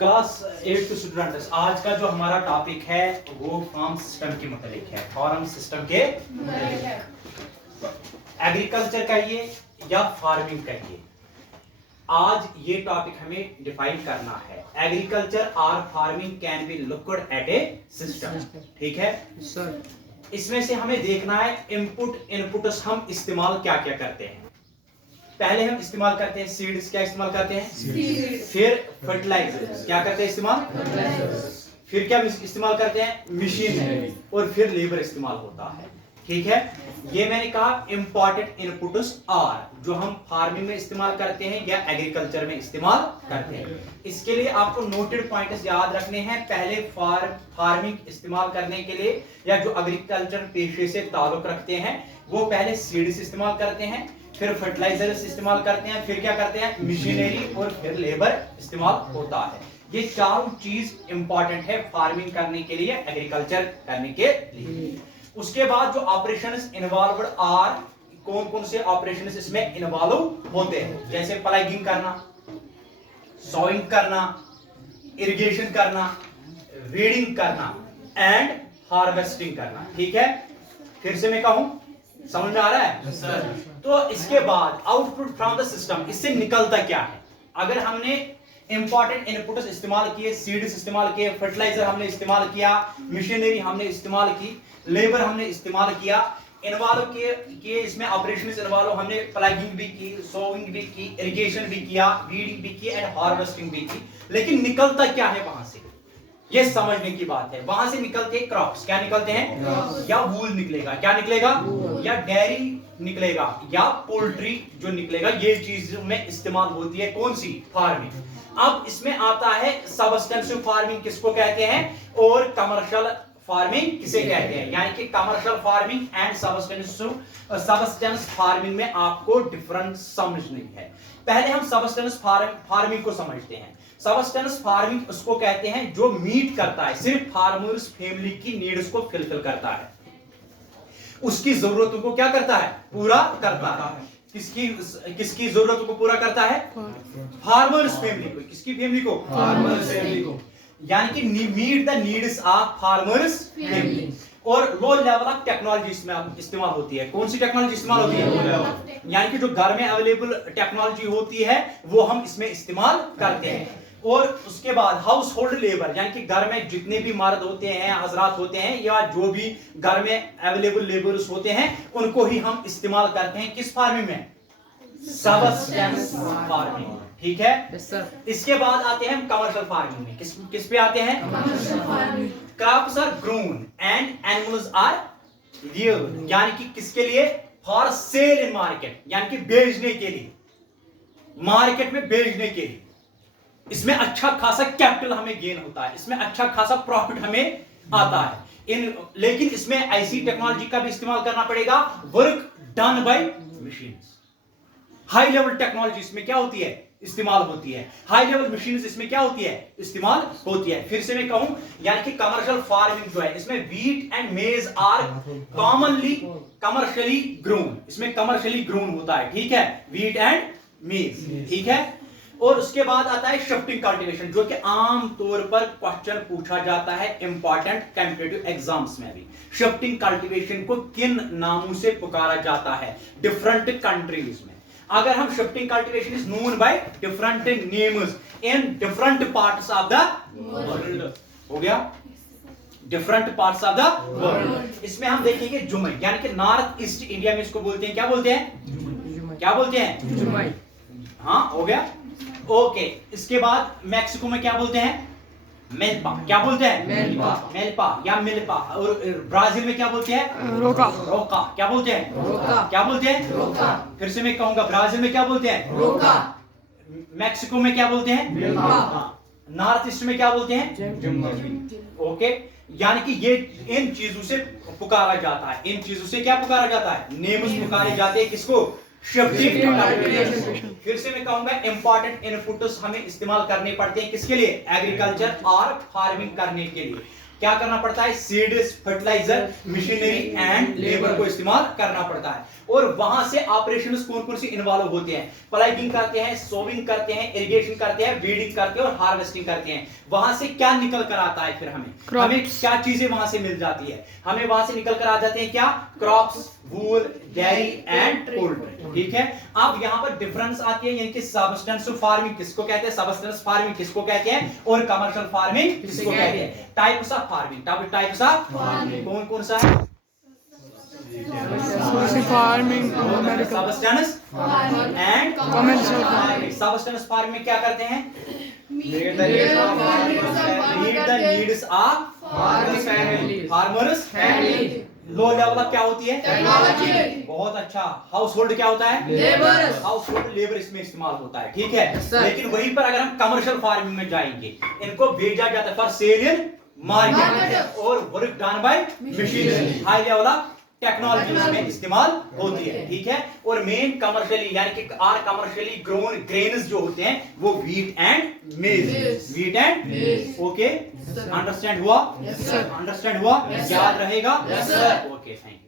Class 8 students, आज का जो हमारा टॉपिक है वो फार्म सिस्टम के मुतालिक है। फार्म सिस्टम के एग्रीकल्चर कहिए या फार्मिंग कहिए, आज ये टॉपिक हमें डिफाइन करना है। एग्रीकल्चर और farming can be looked at A system, ठीक है सर। इसमें से हमें देखना है इनपुट इनपुट्स हम इस्तेमाल क्या क्या करते हैं। पहले हम इस्तेमाल करते हैं सीड्स, क्या इस्तेमाल करते हैं सीड्स। फिर फर्टिलाइजर्स, क्या करते हैं इस्तेमाल फिर क्या इस्तेमाल करते हैं मशीनरी, और फिर लेबर इस्तेमाल होता है, ठीक है। ये मैंने कहा इंपॉर्टेंट इनपुट्स आर जो हम फार्मिंग में इस्तेमाल करते हैं या एग्रीकल्चर में इस्तेमाल करते हैं। इसके लिए आपको नोटेड पॉइंट्स याद रखने हैं। पहले फार्मिंग इस्तेमाल करने के लिए या जो एग्रीकल्चर पेशे से ताल्लुक रखते हैं वो पहले सीड्स इस्तेमाल करते हैं, फिर फर्टिलाइजर्स इस्तेमाल करते हैं, फिर क्या करते हैं मशीनरी, और फिर लेबर इस्तेमाल होता है। ये चारों चीज इंपॉर्टेंट है फार्मिंग करने के लिए, एग्रीकल्चर करने के लिए। उसके बाद जो ऑपरेशंस इन्वॉल्वड आर, कौन कौन से ऑपरेशंस इसमें इन्वॉल्व होते हैं, जैसे प्लगिंग करना, सोइंग करना, इरिगेशन करना, वीडिंग करना एंड हार्वेस्टिंग करना, ठीक है। फिर से मैं कहूं, समझ में आ रहा है सर? तो इसके बाद आउटपुट फ्रॉम द सिस्टम, इससे निकलता क्या है। अगर हमने इंपॉर्टेंट इनपुट्स इस्तेमाल किए, सीड्स इस्तेमाल किए, फर्टिलाइजर हमने इस्तेमाल किया, मशीनरी हमने इस्तेमाल की, लेबर हमने इस्तेमाल किया, इन्वॉल्व किए इसमें ऑपरेशंस इन्वॉल्व, हमने प्लगिंग भी की, सोइंग भी की, इरिगेशन भी किया, वीडिंग भी की एंड हार्वेस्टिंग भी की, लेकिन निकलता क्या है वहां से, ये समझने की बात है। वहां से निकलते क्रॉप्स, क्या निकलते हैं, या वूल निकलेगा, क्या निकलेगा, या डेयरी निकलेगा, या पोल्ट्री जो निकलेगा, ये चीज में इस्तेमाल होती है कौन सी, फार्मिंग। अब इसमें आता है सबस्टेंसिव फार्मिंग किसको कहते हैं, और कमर्शियल फार्मिंग किसे कहते हैं। यानी कि commercial farming and substance farming में आपको डिफरेंस समझनी है। पहले हम सबस्टेंस फार्मिंग को समझते हैं। सबस्टेंस फार्मिंग उसको कहते हैं जो मीट करता है, सिर्फ फार्मर्स फैमिली की नीड्स को फुलफिल करता है, उसकी जरूरतों को क्या करता है, पूरा करता है। किसकी जरूरतों को पूरा करता है, फार्मर्स फैमिली को। किसकी फैमिली को, फार्मर्स फैमिली को। यानी कि meet the needs of farmers family. और लो लेवल ऑफ टेक्नोलॉजी इसमें इस्तेमाल होती है। कौन सी टेक्नोलॉजी इस्तेमाल होती है, यानी कि जो घर में अवेलेबल टेक्नोलॉजी होती है वो हम इसमें इस्तेमाल करते हैं। और उसके बाद हाउस होल्ड लेबर, यानी कि घर में जितने भी मर्द होते हैं, हजरात होते हैं, या जो भी घर में अवेलेबल लेबर्स होते हैं, उनको ही हम इस्तेमाल करते हैं किस फार्मिंग में, सबस्टेंस फार्मिंग, ठीक है। इसके बाद आते हैं हम कमर्शियल फार्मिंग में। किस पे आते हैं, commercial farming. Crops are grown and animals are reared, यानी कि किसके लिए, फॉर सेल इन मार्केट, यानी कि बेचने के लिए, मार्केट में बेचने के लिए। इसमें अच्छा खासा कैपिटल हमें गेन होता है, इसमें अच्छा खासा प्रॉफिट हमें आता है। लेकिन इसमें ऐसी टेक्नोलॉजी का भी इस्तेमाल करना पड़ेगा, work done by machines. High level technology इसमें क्या होती है, इस्तेमाल होती है। हाई लेवल मशीन्स इसमें क्या होती है, इस्तेमाल होती है। फिर से मैं कहूं, यानी कि कमर्शियल फार्मिंग जो है, इसमें wheat and maize are commonly commercially grown, इसमें कमर्शियली ग्रोन होता है, ठीक है, वीट एंड मेज, ठीक है। और उसके बाद आता है शिफ्टिंग कल्टीवेशन, जो कि आम तौर पर क्वेश्चन पूछा जाता है इंपॉर्टेंट कॉम्पिटिटिव एग्जाम्स में भी। शिफ्टिंग कल्टीवेशन को किन नामों से पुकारा जाता है डिफरेंट कंट्रीज में। अगर हम shifting cultivation is known by different names in different parts of the world, हो गया, different parts of the world. इसमें हम देखेंगे जुमई, यानी कि नॉर्थ ईस्ट इंडिया में इसको बोलते हैं, क्या बोलते हैं, क्या बोलते हैं, जुमई। हाँ, हो गया, ओके। इसके बाद मैक्सिको में क्या बोलते हैं, मेल्पा, क्या बोलते हैं, मेल्पा या मिल्पा। और ब्राजील में क्या बोलते हैं, रोका, रोका, क्या बोलते हैं, रोका, क्या बोलते हैं, रोका। फिर से मैं कहूंगा, ब्राजील में क्या बोलते हैं, रोका, मैक्सिको में क्या बोलते हैं, मेल्पा, नॉर्थ ईस्ट में क्या बोलते हैं, ओके। यानी कि ये इन चीजों से पुकारा जाता है, इन चीजों से क्या पुकारा जाता है, नेम्स पुकारे जाते हैं, किसको, शिफ्टिंग कल्टीवेशन। फिर से मैं कहूंगा इंपॉर्टेंट इनपुट्स हमें इस्तेमाल करने पड़ते हैं, किसके लिए, एग्रीकल्चर और फार्मिंग करने के लिए। क्या करना पड़ता है, seeds, fertiliser, machinery and labour को इस्तेमाल करना पड़ता है। और वहां से ऑपरेशंस कौन कौन से इन्वॉल्व होते हैं, प्लांटिंग करते हैं, सोविंग करते हैं, इरिगेशन करते हैं, वीडिंग करते हैं और हार्वेस्टिंग करते हैं। वहां से क्या निकल कर आता है, फिर हमें क्या चीजें वहां से मिल जाती है, हमें वहां से निकल कर आ जाते हैं क्या, crops, wool, dairy and poultry. ठीक है, अब यहां पर डिफरेंस आती है, यानी कि सबसिस्टेंस फार्मिंग किसको कहते हैं, सबसिस्टेंस फार्मिंग किसको कहते हैं, और कमर्शियल फार्मिंग किसको कहते हैं। Types of farming, types of farming कौन कौन सा है, farming, subsistence and commercial farming. Subsistence farming में क्या करते हैं, meet the needs of farmers family. Low level क्या होती है, टेक्नोलॉजी। बहुत अच्छा। हाउस होल्ड क्या होता है, लेबर। हाउस होल्ड लेबर इसमें इस्तेमाल होता है। ठीक है, लेकिन वहीं पर अगर हम कमर्शियल फार्मिंग में जाएंगे, इनको भेजा जाता है फॉर सेल इन मार्केट और work done by machinery. High level of technology इसमें इस्तेमाल होती है। ठीक है, और मेन कमर्शियली यानी कि आर कमर्शियली ग्रोन ग्रेन्स जो होते हैं वो व्हीट एंड मेज, व्हीट एंड मेज। ओके, अंडरस्टैंड हुआ, अंडरस्टैंड हुआ, याद रहेगा। Okay, thank you.